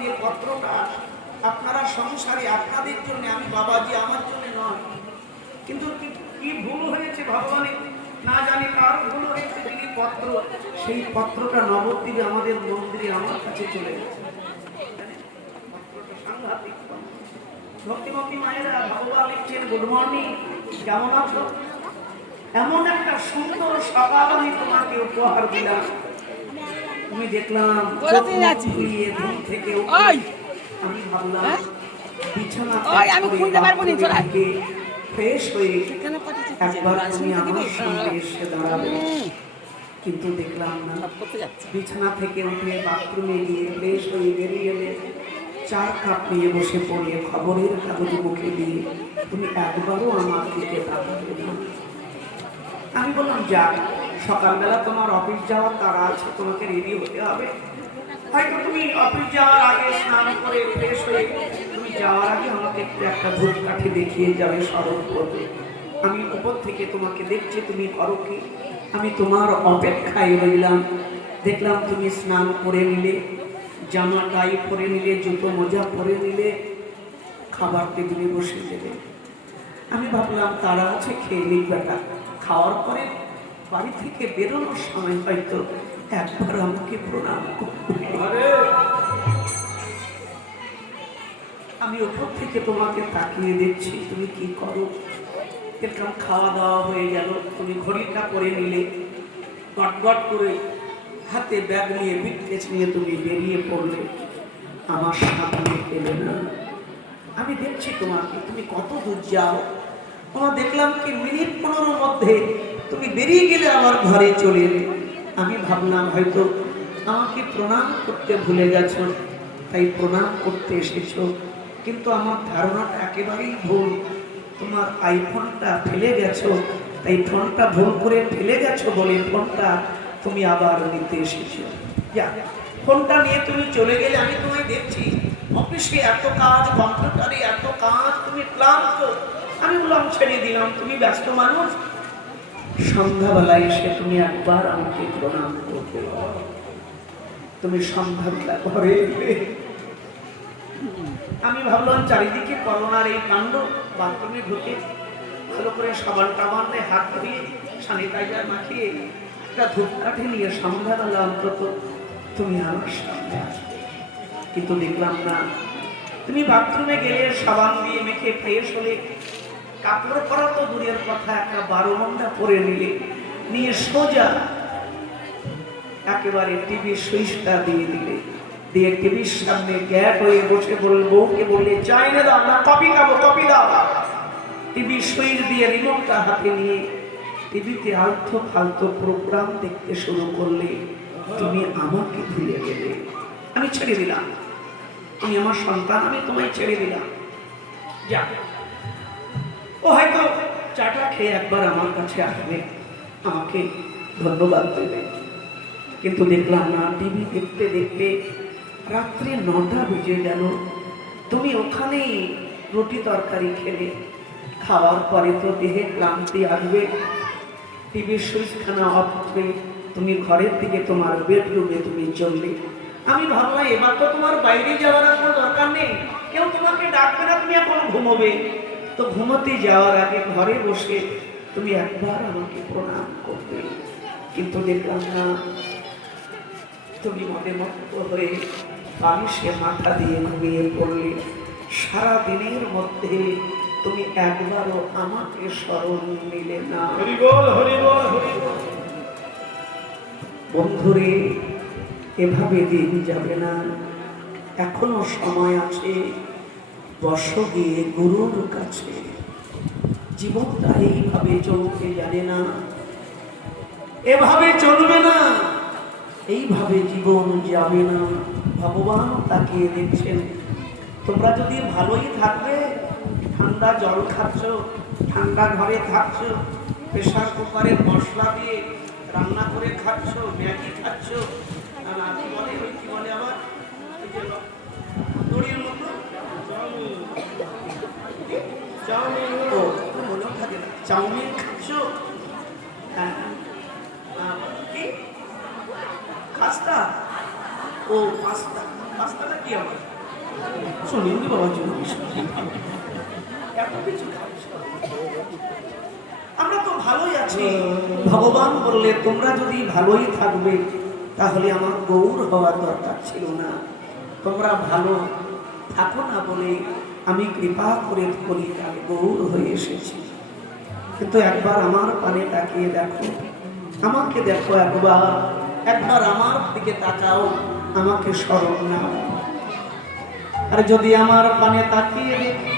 যে পত্রটা আপনারা সংসারে আপনাদের জন্য, আমি বাবাজি আমার জন্য নয়, কিন্তু কি ভুল হয়েছে ভগবানের না জানি, কার ভুল হয়েছে, যিনি পত্র, সেই পত্রটা নবদ্বীপে আমাদের মন্দিরে আমার কাছে চলে গেছে। পত্রটা সাংঘাতিক। ভক্তিমতী মায়েরা, ভগবান লিখছেন, গুড মর্নিং, কেমন আছো? এমন একটা সুন্দর সকাল আমি তোমাকে উপহার দিলাম। তুমি দেখলাম ঘুম থেকে আমি ভাবলাম বিছানা ফ্রেশ হয়ে একবার তুমি আমার সঙ্গে এসে দাঁড়াবে, কিন্তু দেখলাম না। বিছানা থেকে উঠে বাথরুমে গিয়ে ফ্রেশ হয়ে বেরিয়ে এলে, চার কাপ নিয়ে বসে পড়ে খবরের কাগজ মুখে দিয়ে তুমি একবারও আমার দিকে তাকাবে না। আমি বললাম, যাক, সকালবেলা তোমার অফিস যাওয়ার তারা আছে, তোমাকে রেডি হতে হবে, হয়তো তুমি অফিস যাওয়ার আগে স্নান করে ফ্রেশ হয়ে তুমি যাওয়ার আগে আমাকে একটু একটা ধূপকাঠি দেখিয়ে যাবে সড়ক পথে। আমি উপর থেকে তোমাকে দেখছি তুমি করো কি। আমি তোমার অপেক্ষায় রইলাম। দেখলাম তুমি স্নান করে নিলে, জামা টাই পরে নিলে, জুতো মোজা পরে নিলে, খাবার টেবিলে বসে দেবে। আমি ভাবলাম তারা আছে, খেয়ে নিক বেটা। খাওয়ার পরে বাড়ি থেকে বেরোনোর সময় হয়তো একবার আমাকে প্রণাম করবে। আমি উপর থেকে তোমাকে তাকিয়ে দেখছি তুমি কি করো। দেখলাম খাওয়া দাওয়া হয়ে গেল, তুমি ঘড়িটা পরে নিলে, গটগট করে হাতে ব্যাগ নিয়ে বিটকেস নিয়ে তুমি বেরিয়ে পড়লে, আমার সামনে এলে না। আমি দেখছি তোমাকে, তুমি কত দূর যাও। তোমার দেখলাম কি মিনিট 15 মধ্যে তুমি বেরিয়ে গেলে, আমার ঘরে চলে এলে। আমি ভাবলাম হয়তো আমাকে প্রণাম করতে ভুলে গেছো, তাই প্রণাম করতে এসেছো। কিন্তু আমার ধারণাটা একেবারেই ভুল। তোমার আইফোনটা ফেলে গেছো, তাই ফোনটা ভুল করে ফেলে গেছো বলে ফোনটা তুমি আবার নিতে এসেছো। যা, ফোনটা নিয়ে তুমি চলে গেলে। আমি তোমায় দেখছি অফিসে এত কাজ, কম্পিউটারে এত কাজ, তুমি ক্লান্ত। আমি বললাম ছেড়ে দিলাম, তুমি ব্যস্ত মানুষ। সন্ধ্যাবেলায় এসে তুমি একবার আমাকে প্রণাম করতে। তুমি সন্ধ্যাবেলা ঘরে এলে। আমি ভাবলাম চারিদিকে করোনার এই কাণ্ড, বাথরুমে ঢুকে ভালো করে সাবান টাবান হাত ধুয়ে স্যানিটাইজার মাখিয়ে একটা ধূপকাঠি নিয়ে সন্ধ্যাবেলা অন্তত তুমি আমার সামনে আসবে। কিন্তু দেখলাম না। তুমি বাথরুমে গেলে, সাবান দিয়ে মেখে ফ্রেশ হলে, কাপড় পরা তো দূরের কথা, একটা 12 ঘন্টা পরে নিলে, নিয়ে সোজা একেবারে টিভির সুইচটা দিয়ে দিলে, দিয়ে টিভির সামনে গ্যাপ হয়ে বসে বউকে বললে, চাই না দাও না, কপি খাবো, কপি দাও। টিভির সুইচ দিয়ে রিমোটটা হাতে নিয়ে টিভিতে আলতো ফালতো প্রোগ্রাম দেখতে শুরু করলে। তুমি আমাকে ভুলে গেলে। আমি ছেড়ে দিলাম, তুমি আমার সন্তান, আমি তোমায় ছেড়ে দিলাম। যা, ও হয়তো চাটা খেয়ে একবার আমার কাছে আসবে, আমাকে ধন্যবাদ দেবে। কিন্তু দেখলাম না। টিভি দেখতে দেখতে রাত্রে 9টা বেজে গেল। তুমি ওখানেই রুটি তরকারি খেলে। খাওয়ার পরে তো দেহে ক্লান্তি আসবে। টিভির সুইচখানা অফ করে তুমি ঘরের দিকে, তোমার বেডরুমে তুমি চললে। আমি ভাবলাম এবার তো তোমার বাইরে যাওয়ার কোনো দরকার নেই, কেউ তোমাকে ডাকবে না, তুমি এখন ঘুমোবে। তো ঘুমোতে যাওয়ার আগে ঘরে বসে তুমি একবার আমাকে প্রণাম করবে। কিন্তু দেখলাম না। তুমি মনে মত হয়ে বালিশে মাথা দিয়ে ঘুমিয়ে পড়লে। সারা দিনের মধ্যে তুমি একবারও আমাকে স্মরণ নিলে না। বন্ধুরে, এভাবে দিন যাবে না, এখনো সময় আছে। বসো গিয়ে গুরুর কাছে। জীবনটা এইভাবে চলতে জানে না, এভাবে চলবে না, এইভাবে জীবন যাবে না। ভগবান তাকিয়ে দেখছেন। তোমরা যদি ভালোই থাকবে, ঠান্ডা জল খাচ্ছ, ঠান্ডা ঘরে থাকছ, প্রেসার কুকারের মশলা দিয়ে রান্না করে খাচ্ছ, ম্যাগি খাচ্ছ, আর কি বলে, ওই কি বলে আবার, দড়ির মতো চাউমিন খাচ্ছ, কি পাস্তা, ও পাস্তা নাস্তাটা কি আমার শুনিনি বাবার জন্য এত কিছু আমরা তো ভালোই আছি। ভগবান বললে তোমরা যদি ভালোই থাকবে তাহলে আমার গৌর হওয়ার দরকার ছিল না। তোমরা ভালো থাকো না বলে আমি কৃপা করে কলিকালে গৌর হয়ে এসেছি। কিন্তু একবার আমার পানে তাকিয়ে দেখো, আমাকে দেখো, একবার আমার দিকে তাকাও, আমাকে স্মরণ নাও। আর যদি আমার পানে তাকিয়ে দেখো,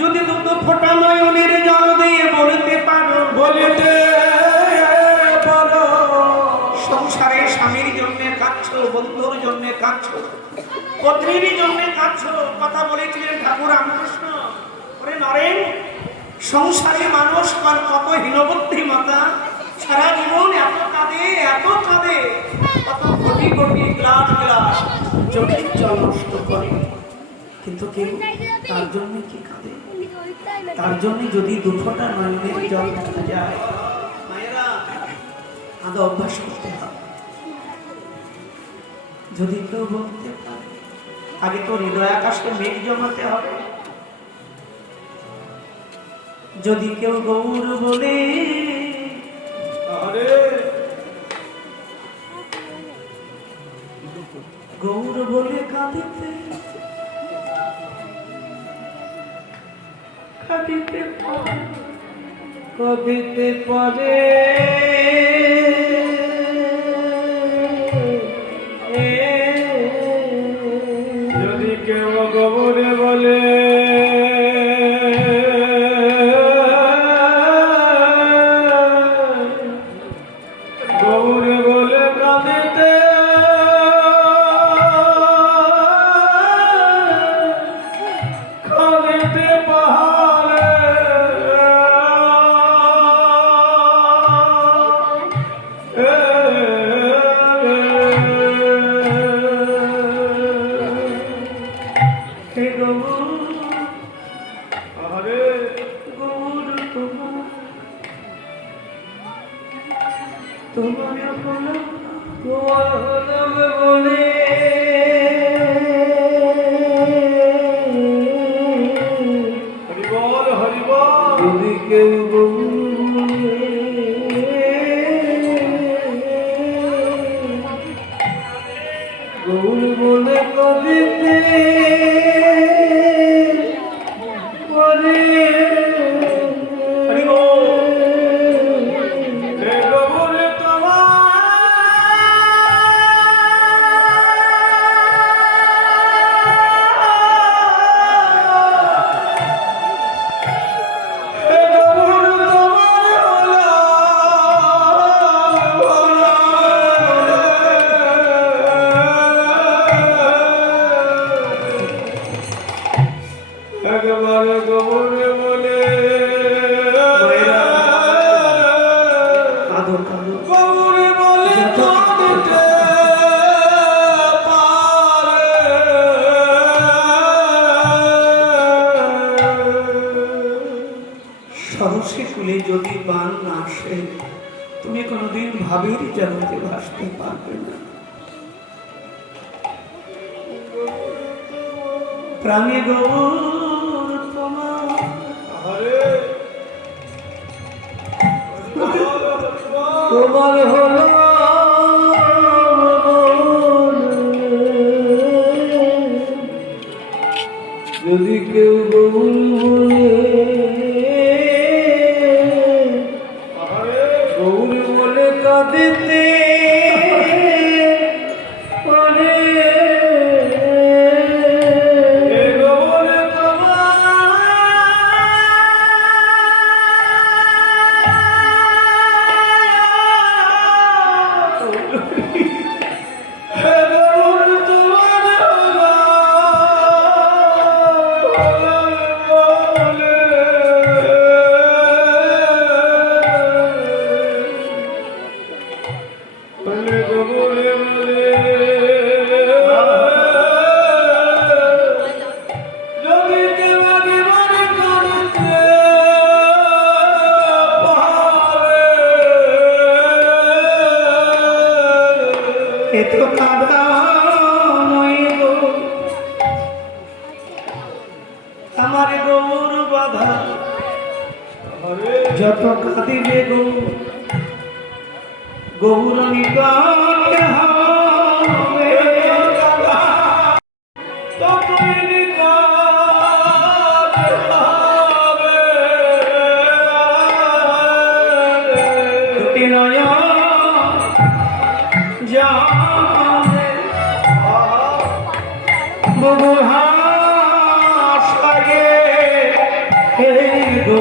যদি দুটো ফোঁটা নয়নের জল দিয়ে বলতে পারো, বলতে পারো সংসারে স্বামীর জন্য কাঁদছো, বন্ধুর জন্য কাঁদছো, পত্নীর জন্য কাঁদছো, কথা বলেছিলেন ঠাকুর রামকৃষ্ণ। ওরে নরেন, সংসারে মানুষ কত হীনবুদ্ধি মাতা, সারা জীবন এত কাঁদে, কত কোটি কোটি গ্লাস চোখের জল নষ্ট করে, কিন্তু কেউ তার জন্য কি কাঁদে? তার জন্য যদি দুফোঁটা নয়নের জল দেখা যায়, মায়েরা কাঁদা অভ্যাস করতে হবে। যদি কেউ বলতে পারে, আগে তো হৃদয় আকাশে মেঘ জমাতে হবে। যদি কেউ গৌর বলে, গৌর বলে কাঁদিতে কবিতে পরে যদি কেউ গৌরে বলে, গৌরে বলে কাঁদিতে গৌর বলে কদিতে বলে সরসে কুলে যদি বান না আসে, তুমি কোনোদিন ভাবের জগতে ভাসতে পারবে না। প্রাণী গৌর তোমার হলো যদি কেউ গৌর বলে কাঁদিতে যত কাঁদিবে গো গৌরী গানে হবে ততই নিকাজ হবে। দুটি নয়ন জানে বুবুল হাস লাগে হে গো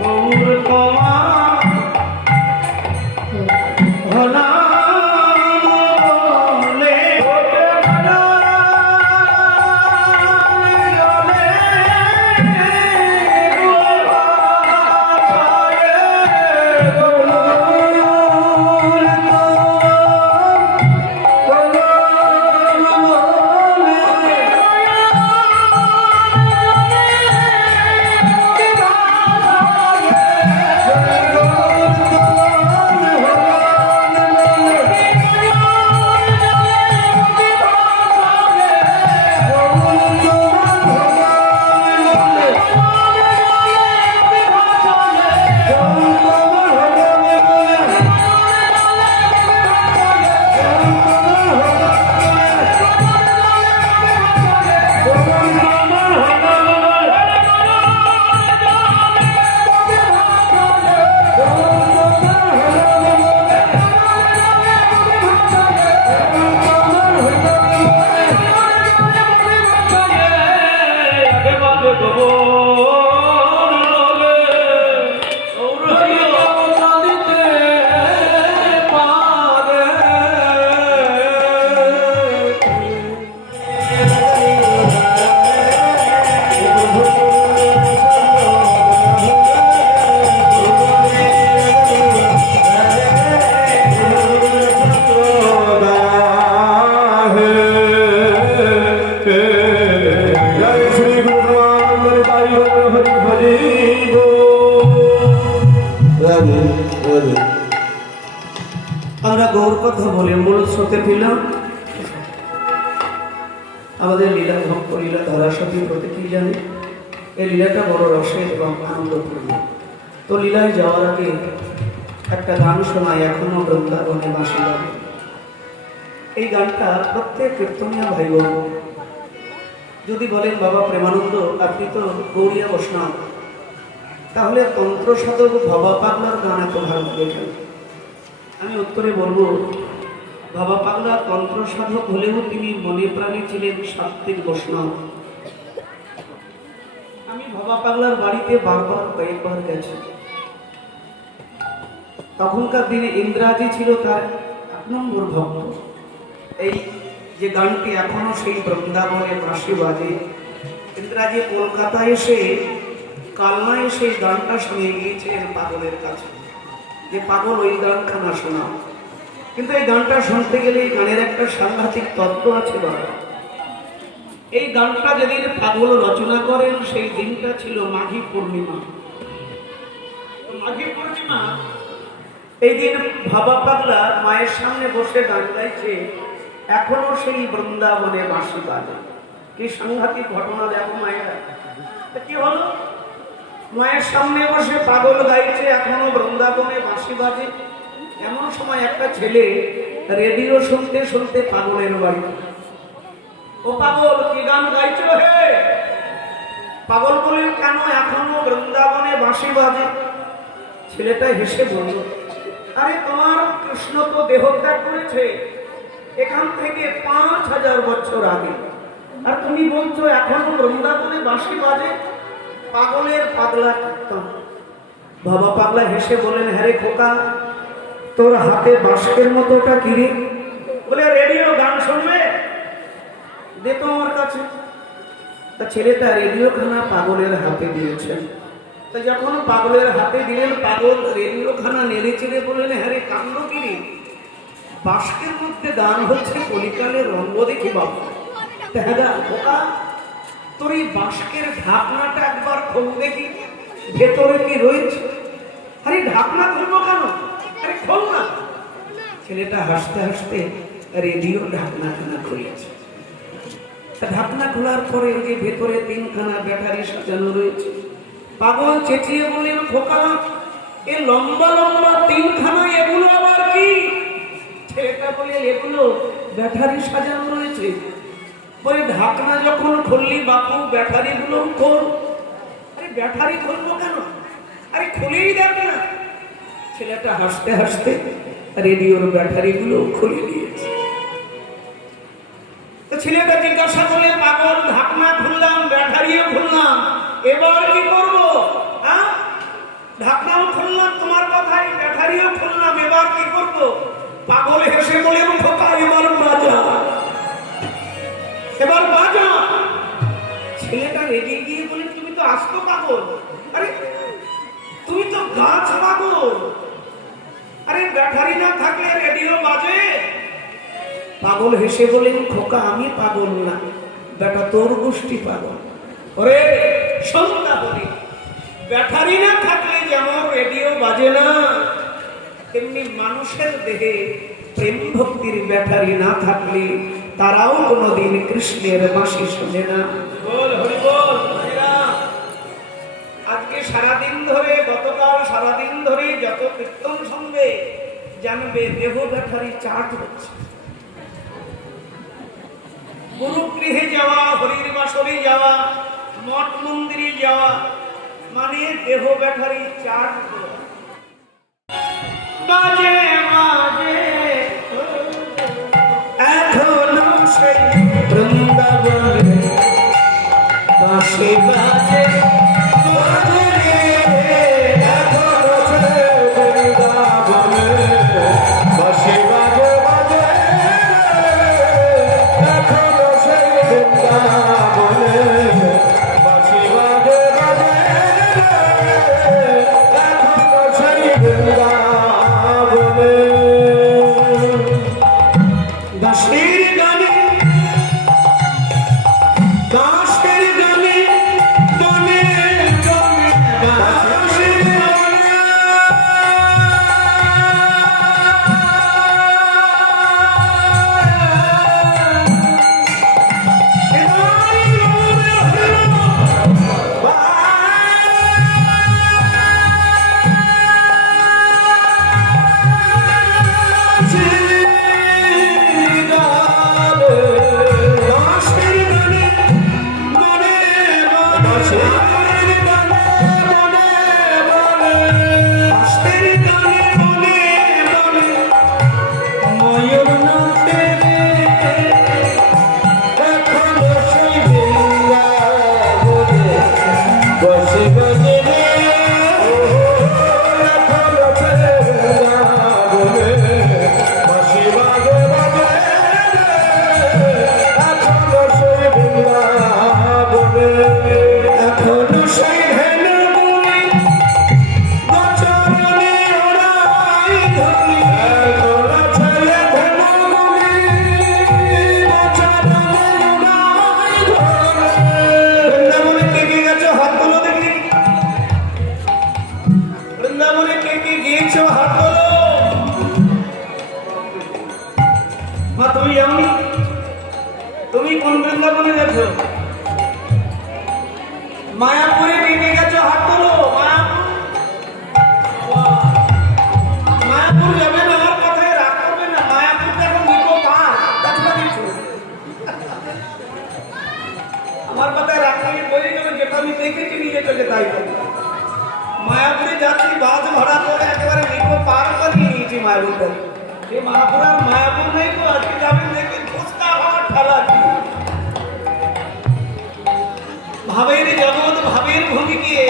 গৌর কমা ভোলা আমরা গৌর কথা বলে মূল স্রোতে ফিরলাম। আমাদের লীলা ভক্ত লীলা ধারাসতী প্রত্যেকেই জানে এই লীলাটা বড় রসের এবং আনন্দপূর্ণ। তো লীলায় যাওয়ার আগে একটা গান শোনায় এখনো বৃন্দাবনে বাঁশি বাজে। এই গানটা প্রত্যেক কীর্তনিয়া ভাই বোন যদি বলেন বাবা প্রেমানন্দ আপনি তো গৌড়িয়া বৈষ্ণব, তাহলে তন্ত্র সাধক ভবা পাগলার গান এত ভালো লাগে কেন? আমি উত্তরে বলবো বাবা পাগলা তন্ত্র সাধক হলেও তিনি মনে প্রাণে ছিলেন সাত্ত্বিক বৈষ্ণব। আমি বাবা পাগলার বাড়িতে বারবার কয়েকবার গেছি। তখনকার দিনে ইন্দ্রাজি ছিল তার 1 নম্বর ভক্ত। এই যে গানটি এখনো সেই বৃন্দাবনের বাঁশি বাজে। ইন্দ্রাজি কলকাতায় এসে কালনায় সেই গানটা শুনে গিয়েছিলেন পাগলের কাছে যে পাগল ওই গানখানা শোনা। কিন্তু এই গানটা শুনতে গেলে এই গানের একটা সাংঘাতিক তত্ত্ব আছে বাবা। এই গানটা যেদিন পাগল রচনা করেন সেই দিনটা ছিল মাঘী পূর্ণিমা। মাঘী পূর্ণিমা এই দিন ভাবা পাগলা মায়ের সামনে বসে গান গাইছে, এখনো সেই বৃন্দাবনে বাঁশি বাজে। কি সাংঘাতিক ঘটনা দেখো মায়েরা। কি হলো? মায়ের সামনে বসে পাগল গাইছে, এখনো বৃন্দাবনে বাঁশি বাজে। এমন সময় একটা ছেলে রেডিও শুনতে শুনতে পাগলের বাড়ি। ও পাগল কি গান গাইছিল হে? পাগল বলেন কেন এখনো বৃন্দাবনে বাঁশি বাজে? ছেলেটা হেসে বলল, আরে তোমার কৃষ্ণ তো দেহত্যাগ করেছে এখান থেকে 5000 বছর আগে, আর তুমি বলছো এখনো বৃন্দাবনে বাঁশি বাজে। পাগলের পাগলা কীর্তন। বাবা পাগলা হেসে বলেন, হ্যাঁ রে খোকা, তোর হাতে বাঁশকের মতোটা কি রে? বলে রেডিও গান শুনবে, দে তো আমার কাছে। তা ছেলেটা রেডিওখানা পাগলের হাতে দিয়েছেন। তা যখন পাগলের হাতে দিলেন, পাগল রেডিওখানা নেড়ে চেড়ে বললেন, হ্যাঁ রে কাণ্ড কি রে? বাঁশকের মধ্যে গান হচ্ছে কলিকালের রঙ্গ দেখি বাবা। হ্যাঁ খোকা, তোর এই বাঁশকের ঢাকনাটা একবার খোল দেখি, ভেতরে কি রয়েছে। আরে ঢাকনা খুলবো কেন? আরে খোল না। ছেলেটা হাসতে হাসতে রেডিও ঢাকনাখানা খুলেছে। ঢাকনা খোলার পরে যে ভেতরে 3খানা ব্যাটারি সাজানো রয়েছে, পাগল চেঁচিয়ে বললেন, খোকা এ লম্বা লম্বা তিনখানা এগুলো আবার কি? ছেলেটা বলে, এগুলো ব্যাটারি সাজানো রয়েছে। বলে, ঢাকনা যখন খুললি বাপু ব্যাটারি গুলো খোল। আরে ব্যাটারি খুলবো কেন? আরে খুলেই দেখ না। ছেলেটা হাসতে হাসতে রেডিওর ব্যাটারি গুলো খুলে দিয়েছে। তো ছেলেটা জিজ্ঞাসা করলে, পাগল ঢাকনা খুললাম ব্যাটারিও খুললাম, এবার কি করবো? ঢাকনাও খুললাম তোমার কথাই, ব্যাটারিও খুললাম, এবার কি করবো? পাগল হেসে বলে, খোকা এবার বাজা, এবার বাজা। ছেলেটা রেগে গিয়ে বলে, তুমি তো আস্ত পাগল, আরে তুমি তো গাছ পাগল, আরে ব্যাটারি না থাকলে রেডিও বাজে? পাগল হেসে বলেন, খোকা আমি পাগল না, বেটা তোর গোষ্ঠী পাগল। ওরে সন্ধ্যা বলে, ব্যাটারি না থাকলে যেমন রেডিও বাজে না, তেমনি মানুষের দেহে প্রেম ভক্তির ব্যাটারি না থাকলে তারাও কোনোদিন কৃষ্ণের বাঁশি শোনে না। বল হরি বল। আজকে সারাদিন ধরে, গতকাল সারাদিন ধরে যত কীর্তন শুনবে জানবে দেহ ব্যাটারি চার্জ হচ্ছে। গুরুগৃহে যাওয়া, হরির বাসরে যাওয়া, মঠ মন্দিরে যাওয়া মানে দেহ ব্যাটারি চার্জ করা। বাজে বাজে এখনো সেই বৃন্দাবনে বাঁশি বাজে, বাজে এখনো সেই বৃন্দাবনে বাঁশি বাজে, বাজে এখনো সেই বৃন্দাবনে বাঁশি বাজে, বাজে এখনো সেই বৃন্দাবনে। দাসের গানে, দাসের গানে গানে গানে দাসের গানে, তুমি কোন বৃন্দাবনে গেছো? মায়াপুরে কে গেছো? হাত তোলো। মায়াপুর যাবে না, আমার কথায় রাগ করবে না। মায়াপুর এখন নিকো পার, আমার কথায় রাগ করলে বলে গেল, যেটা আমি দেখেছি নিজে চলে তাই। মায়াপুরে যাচ্ছি, বাস ভাড়া করে একেবারে নিকো পার করিয়ে নিয়েছি মায়াপুর। এই মায়াপুর আর মায়াপুর নেই তো, আজকে যাবেন দেখবেন ফুচকা হওয়ার ঠেলা। ভাবের জগৎ, ভাবের ভূমি গিয়ে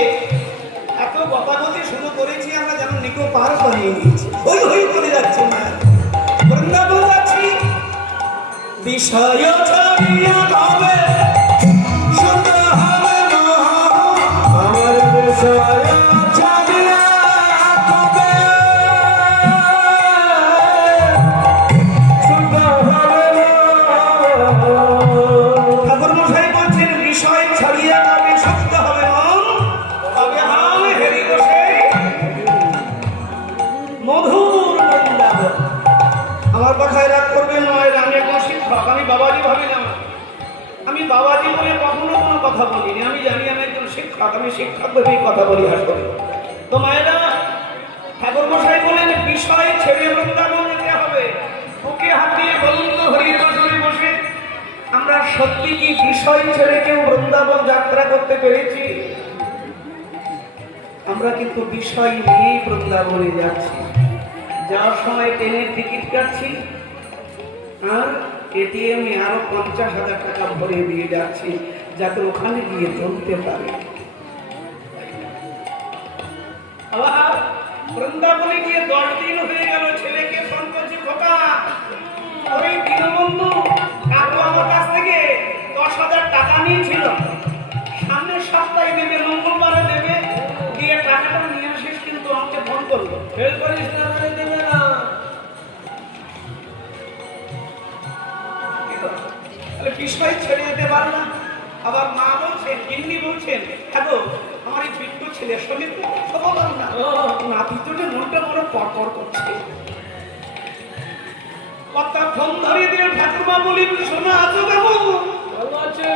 এত গতাগতি শুরু করেছি আমরা, যেন নিকো পার করিয়ে নিয়েছি। হই হই করে যাচ্ছে না, বৃন্দাবন যাচ্ছি। বিষয় ছাড়িয়া তবে শুনতে হবে আমার বিষয় ছাড়িয়া তবে শুনতে হবে। ঠাকুর মশাই বলছেন, বিষয় ছাড়িয়া তবে শুনতে হবে তবে হাম হেরি বসে মধুর বৃন্দাবন। আমার কথায় রাগ করবেন নয়, আমি এখন শিক্ষক, আমি বাবাজি ভাবি না। আমি বাবাজি বলে কখনো কোনো কথা বলিনি। আমি জানি আমি একজন শিক্ষক, আমি শিক্ষক ভেবেই কথা বলি আসলে। তো মায়েরা, ঠাকুর মশাই বলেন বিষয় ছেড়ে বৃন্দাবন যেতে হবে। বুকে হাত দিয়ে বলুন তো হরির বাসনে বসে, আমরা সত্যি কি বিষয় ছেড়ে কেউ বৃন্দাবন যাত্রা করতে পেরেছি? আমরা কিন্তু বিষয় নিয়েই বৃন্দাবনে যাচ্ছি। যাওয়ার সময় ট্রেনের টিকিট কাটছি আর এটিএমে আরো 50,000 টাকা ভরে দিয়ে যাচ্ছি, যাতে ওখানে গিয়ে তুলতে পারে। আবার বৃন্দাবনে গিয়ে 10 দিন হয়ে গেল, ছেলেকে ফোন করছি, খোকা ওই দীনবন্ধু কাকু আমার কাছ থেকে 10,000 টাকা নিয়েছিল, সামনের সপ্তাহে দেবে, মঙ্গলবারে দেবে, দিয়ে টাকাটা নিয়ে আসিস, কিন্তু আমাকে ফোন করলো, ফেল করিস না, মানে দেবে না। বিষয় ছেড়ে যেতে পারে না। আবার মা বলছেন, গিন্নি বলছেন, হ্যাঁ আমার এই বিট্টু ছেলের সঙ্গে কথা বল না, নাতি তো মনটা বড় পরপর করছে। কথা ফোন ধরিয়ে দিয়ে ঠাকুরমা বলি, শোনা আছো বাবু? ভালো আছে।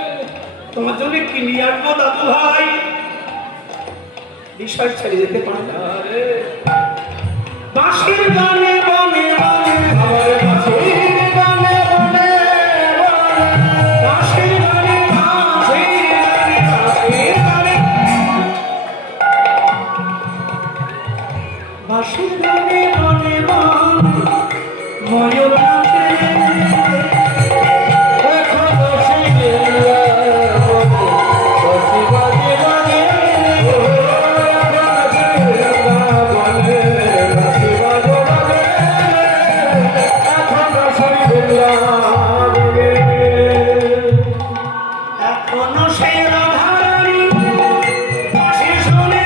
তোমার জন্য কি নিয়ে আসবো দাদু ভাই? বিষয় ছেড়ে যেতে পারে না। বাঁশির গানে বনে বনে আমার বাঁশির গানে বনে বাঁশির গানে বনে বনে ময়ূর নাচে, এখন বসে এখনো সেই রাধারানী বাঁশি শুনে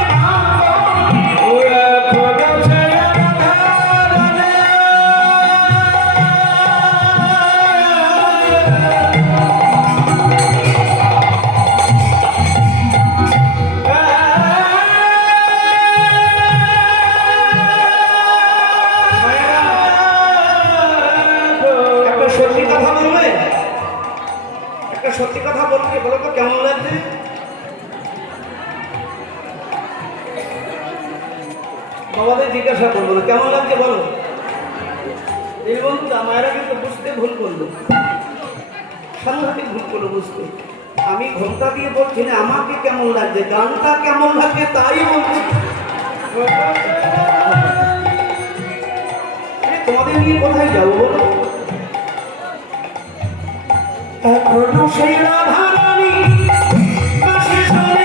সত্যি কথা বলবে, বলো তো কেমন লাগছে? বাবাদের জিজ্ঞাসা করবো কেমন লাগছে বলো। এই বন্ধু মায়েরা কিন্তু বুঝতে ভুল করলো, সাংঘাতিক ভুল করলো বুঝতে। আমি ঘোমটা দিয়ে বলছি না আমাকে কেমন লাগছে, গানটা কেমন লাগছে তাই বলছি। তোমাদের নিয়ে কোথায় যাবো বলো? এখনো সেই রাধারানী বাঁশি শুনে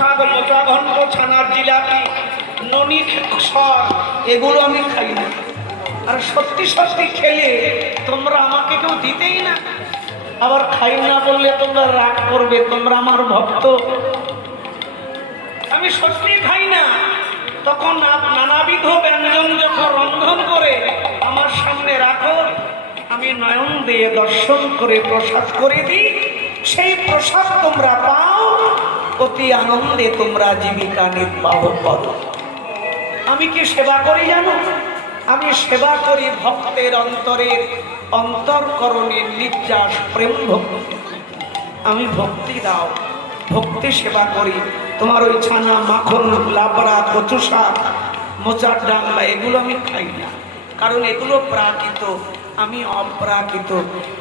শাক, মোচা ঘন্ট, ছানার জিলাপি, ননি সর, এগুলো আমি খাই না। আর সত্যি সত্যি খেলে তোমরা আমাকে কেউ দিতেই না। আবার খাই না বললে তোমরা রাগ করবে, তোমরা আমার ভক্ত। আমি সত্যি খাই না। তখন নানাবিধ ব্যঞ্জন যখন রন্ধন করে আমার সামনে রাখো, আমি নয়ন দিয়ে দর্শন করে প্রসাদ করে দিই। সেই প্রসাদ তোমরা পাও, অতি আনন্দে তোমরা জীবিকা নির্বাহ করো। আমি কি সেবা করি জানো? আমি সেবা করি ভক্তের অন্তরের অন্তরকরণের নির্যাস প্রেম ভক্তি। আমি ভক্তি দাও, ভক্তি সেবা করি। তোমার ওই ছানা, মাখন, লাবড়া, কচু শাক, মোচার ডাংলা এগুলো আমি খাই না, কারণ এগুলো প্রাকৃত, আমি অপ্রাকৃত।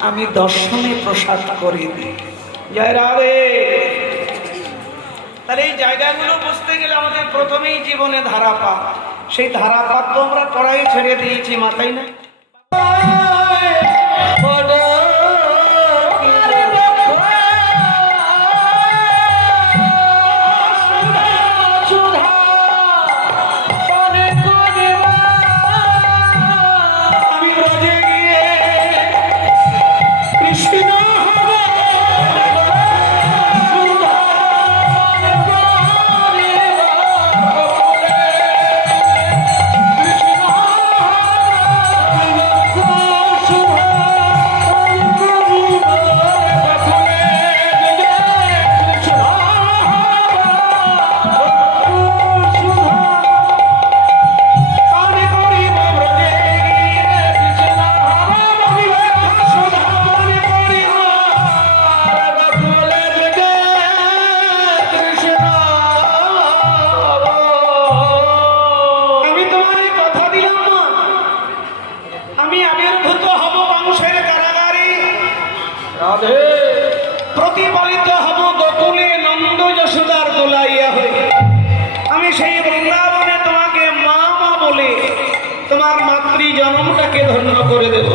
আমি দর্শনে প্রসাদ করে দিই। জয় রাধে। তাহলে এই জায়গাগুলো বুঝতে গেলে আমাদের প্রথমেই জীবনে ধারাপাত। সেই ধারাপাত তো আমরা পড়াই ছেড়ে দিয়েছি, মাথায় না। প্রতিপালিত হব গোকুলে নন্দ যশোদার দোলাইয়া হয়ে। আমি সেই বৃন্দাবনে তোমাকে মা মা বলে তোমার মাতৃ জন্মটাকে ধন্য করে দেব।